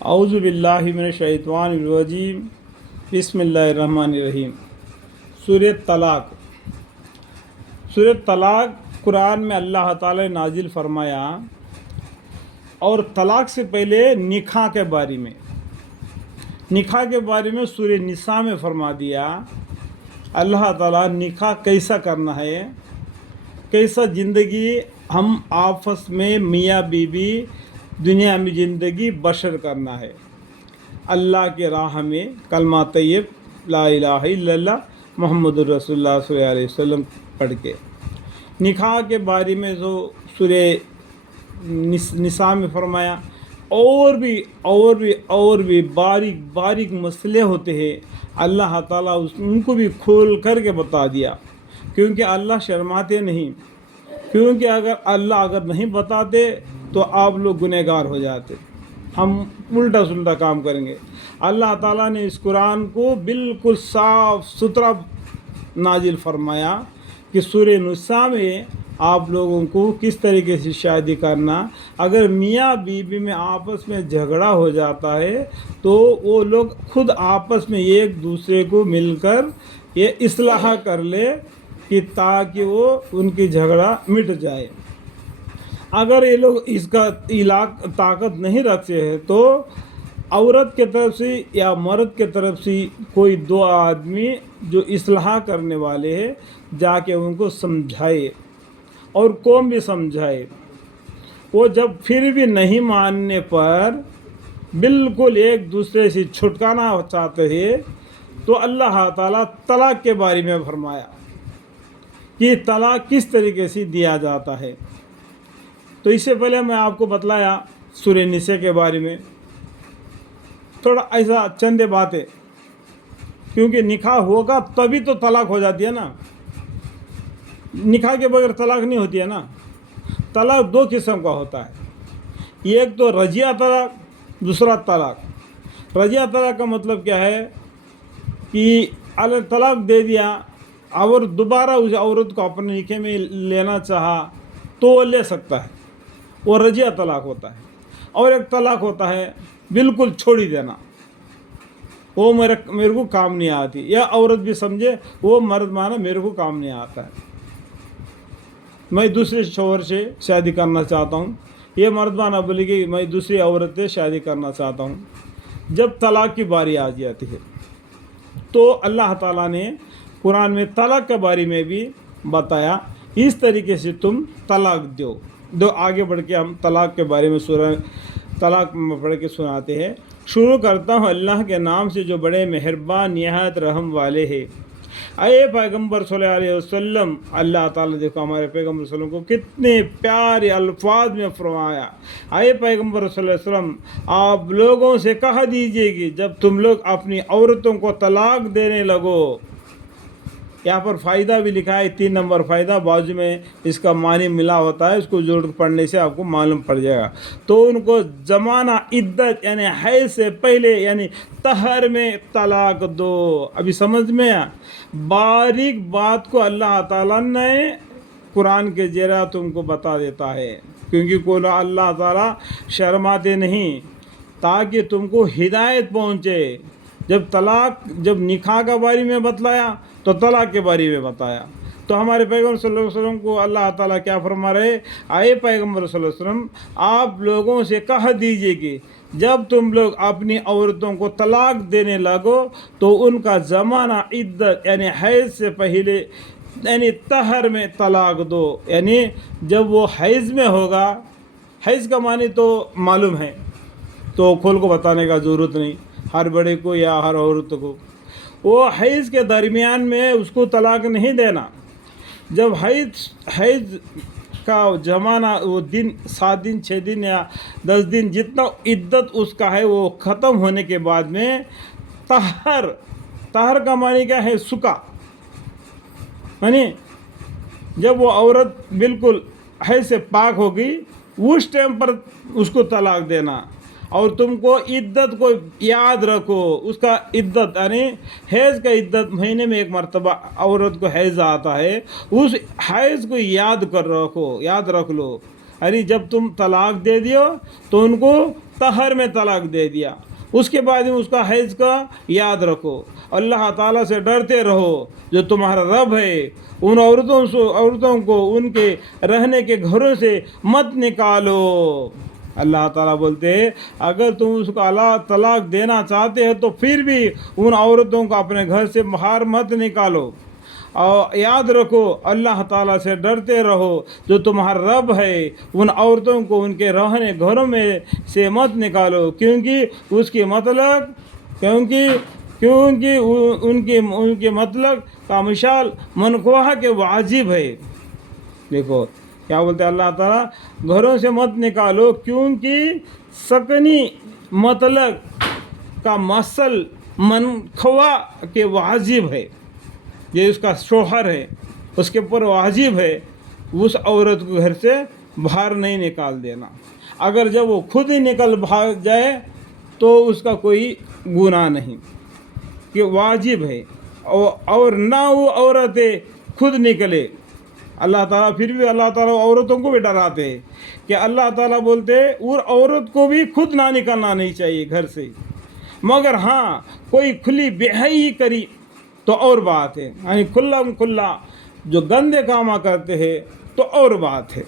اعوذ باللہ من الشیطان الرجیم بسم اللہ الرحمن الرحیم۔ سورہ طلاق۔ سورہ طلاق قرآن میں اللہ تعالی نے نازل فرمایا، اور طلاق سے پہلے نکاح کے بارے میں سورہ نساء میں فرما دیا اللہ تعالی نکاح کیسا کرنا ہے، کیسا زندگی ہم آپس میں میاں بیوی دنیا میں زندگی بسر کرنا ہے، اللہ کے راہ میں کلمہ طیب لا الہ الا اللہ محمد رسول اللہ صلی اللہ علیہ وسلم پڑھ کے۔ نکاح کے بارے میں جو سورہ نساء میں فرمایا، اور بھی باریک مسئلے ہوتے ہیں، اللہ تعالیٰ ان کو بھی کھول کر کے بتا دیا، کیونکہ اللہ شرماتے نہیں، کیونکہ اگر نہیں بتاتے تو آپ لوگ گنہگار ہو جاتے، ہم الٹا سلٹا کام کریں گے۔ اللہ تعالیٰ نے اس قرآن کو بالکل صاف ستھرا نازل فرمایا کہ سورہ نساء میں آپ لوگوں کو کس طریقے سے شادی کرنا، اگر میاں بیوی میں آپس میں جھگڑا ہو جاتا ہے تو وہ لوگ خود آپس میں ایک دوسرے کو مل کر یہ اصلاح کر لے کہ تاکہ وہ ان کی جھگڑا مٹ جائے۔ اگر یہ لوگ اس کا طاقت نہیں رکھتے ہیں تو عورت کے طرف سے یا مرد کے طرف سے کوئی دو آدمی جو اصلاح کرنے والے ہیں جا کے ان کو سمجھائے اور قوم بھی سمجھائے۔ وہ جب پھر بھی نہیں ماننے پر بالکل ایک دوسرے سے چھٹکانا چاہتے ہیں تو اللہ تعالیٰ طلاق کے بارے میں فرمایا کہ طلاق کس طریقے سے دیا جاتا ہے۔ تو اس سے پہلے میں آپ کو بتلایا سورہ نساء کے بارے میں تھوڑا ایسا چند باتیں، کیونکہ نکاح ہوگا تبھی تو طلاق ہو جاتی ہے نا، نکاح کے بغیر طلاق نہیں ہوتی ہے نا۔ طلاق دو قسم کا ہوتا ہے، ایک تو رجیہ طلاق، دوسرا طلاق۔ رجیہ طلاق کا مطلب کیا ہے کہ طلاق دے دیا اور دوبارہ اس عورت کو اپنے نکاح میں لینا چاہا تو وہ لے سکتا ہے، وہ رجیہ طلاق ہوتا ہے۔ اور ایک طلاق ہوتا ہے بالکل چھوڑ ہی دینا، وہ میرے کو کام نہیں آتی، یا عورت بھی سمجھے وہ مرد مانا میرے کو کام نہیں آتا ہے، میں دوسرے شوہر سے شادی کرنا چاہتا ہوں، یہ مرد مانا بولے کہ میں دوسری عورت سے شادی کرنا چاہتا ہوں۔ جب طلاق کی باری آ جاتی ہے تو اللہ تعالیٰ نے قرآن میں طلاق کے بارے میں بھی بتایا، اس طریقے سے تم طلاق دو۔ آگے بڑھ کے ہم طلاق کے بارے میں سورہ طلاق میں پڑھ کے سناتے ہیں۔ شروع کرتا ہوں اللہ کے نام سے جو بڑے مہربان نہایت رحم والے ہیں۔ اے پیغمبر صلی اللہ علیہ وسلم، اللہ تعالیٰ دیکھو ہمارے پیغمبر صلی اللہ علیہ وسلم کو کتنے پیارے الفاظ میں فرمایا، اے پیغمبر صلی اللہ علیہ وسلم آپ لوگوں سے کہہ دیجئے کہ جب تم لوگ اپنی عورتوں کو طلاق دینے لگو، یہاں پر فائدہ بھی لکھا ہے، 3 نمبر فائدہ بازو میں اس کا معنی ملا ہوتا ہے، اس کو جوڑ پڑھنے سے آپ کو معلوم پڑ جائے گا۔ تو ان کو زمانہ عدت یعنی حیض سے پہلے یعنی طہر میں طلاق دو۔ ابھی سمجھ میں باریک بات کو اللہ تعالیٰ نے قرآن کے ذریعہ تم کو بتا دیتا ہے، کیونکہ اللہ تعالیٰ شرماتے نہیں، تاکہ تم کو ہدایت پہنچے۔ جب نکاح کا بارے میں بتلایا تو طلاق کے بارے میں بتایا، تو ہمارے پیغمبر صلی اللہ علیہ وسلم کو اللہ تعالیٰ کیا فرما رہے، اے پیغمبر صلی اللہ علیہ وسلم آپ لوگوں سے کہہ دیجئے کہ جب تم لوگ اپنی عورتوں کو طلاق دینے لگو تو ان کا زمانہ عدت یعنی حیض سے پہلے یعنی طہر میں طلاق دو، یعنی جب وہ حیض میں ہوگا، حیض کا معنی تو معلوم ہے تو کھول کو بتانے کا ضرورت نہیں، ہر بڑے کو یا ہر عورت کو، وہ حیض کے درمیان میں اس کو طلاق نہیں دینا۔ جب حیض کا زمانہ وہ دن 7 دن 6 دن یا 10 دن جتنا عدت اس کا ہے وہ ختم ہونے کے بعد میں طہر کا معنی کیا ہے، سکا، یعنی جب وہ عورت بالکل حیض سے پاک ہوگی اس ٹائم پر اس کو طلاق دینا۔ اور تم کو عدت کو یاد رکھو، اس کا عدت یعنی حیض کا عدت مہینے میں 1 مرتبہ عورت کو حیض آتا ہے، اس حیض کو یاد رکھ لو، ارے جب تم طلاق دے دیو تو ان کو طہر میں طلاق دے دیا، اس کے بعد اس کا حیض کا یاد رکھو، اللہ تعالیٰ سے ڈرتے رہو جو تمہارا رب ہے، ان عورتوں کو ان کے رہنے کے گھروں سے مت نکالو۔ اللہ تعالیٰ بولتے ہیں اگر تم اس کو طلاق دینا چاہتے ہو تو پھر بھی ان عورتوں کو اپنے گھر سے باہر مت نکالو، اور یاد رکھو اللہ تعالیٰ سے ڈرتے رہو جو تمہارا رب ہے، ان عورتوں کو ان کے رہنے گھروں میں سے مت نکالو، کیونکہ اس کی مطلب کیونکہ ان کے مطلب کا مثال منقوہ کے واجب ہے۔ دیکھو کیا بولتے ہیں اللہ تعالیٰ، گھروں سے مت نکالو کیونکہ سکنی مطلق کا مثل منقوہ کے واجب ہے، یہ اس کا شوہر ہے، اس کے اوپر واجب ہے اس عورت کو گھر سے باہر نہیں نکال دینا۔ اگر جب وہ خود ہی نکل بھاگ جائے تو اس کا کوئی گناہ نہیں، کہ واجب ہے، اور نہ وہ عورتیں خود نکلے۔ اللہ تعالیٰ پھر بھی اللہ تعالیٰ عورتوں کو بھی ڈراتے ہیں کہ اللہ تعالیٰ بولتے اور عورت کو بھی خود نہ نکلنا نہیں چاہیے گھر سے، مگر ہاں کوئی کھلی بے حیائی کری تو اور بات ہے، یعنی کھلا جو گندے کام کرتے ہیں تو اور بات ہے۔